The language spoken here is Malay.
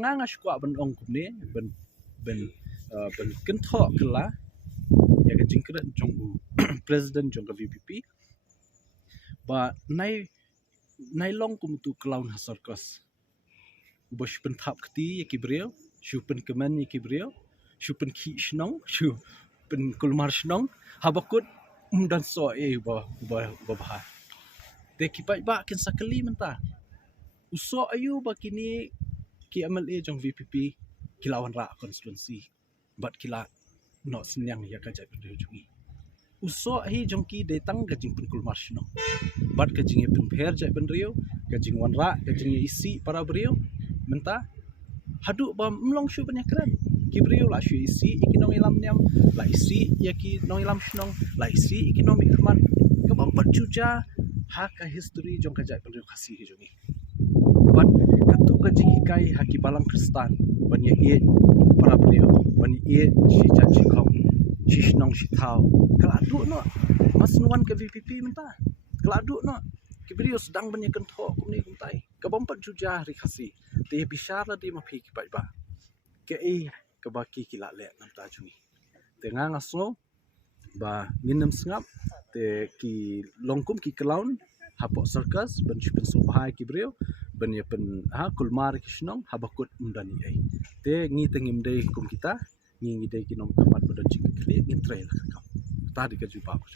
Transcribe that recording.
tengah ngasukwa ben ong kumne ben kenthok kela ya ka jingkret jong president jong ka VPP ba nai long kum tu clown hasarkas bosh pen thap kti ya kibrio shu pen kemen ya kibrio shu pen ki shnong shu pen kulmar shnong habakut dan so ba bah te kipai ba kin sakali menta uso ayu ba kini ki MLA jong VPP kilawan ra constituency bat kila no senyang ya ka jai pen jungi uso hi jong ki detang ka jing pen kulmar shnong bat ka jing pen pher jai pen rio ka jing wan ra ka jing isi para brio menta hadu ba mlong shu banyak keren kibrio la shu isi ikinong ilam nyam la isi ya ki nong ilam shnong la isi ikinong ikman ka bang pat chuja ha ka history jong ka jai pen khasi hi jongi bat katu ka jing kai haki balang kristan banya ye para brio banya ye shi cha chi khong shi shnong shi thao kala du no mas nuan ka VPP menta kala du no kibrio sedang banyak kentho kumni kumtai ka bang pat chuja ri khasi te bishar la di ma phi ki pai ba ke e ka ba ki kila le nam ta jungi te nga ngaso ba ninam sngap te ki longkum ki clown hapo circus ban chupen so bahai ki brio ban ya pen ha kulmar ki shnong habakut undani ai te ngi tengim dei kum kita ngi dei ki nom kamat bodan jing kli ngi trail ka ta di ka jupa ko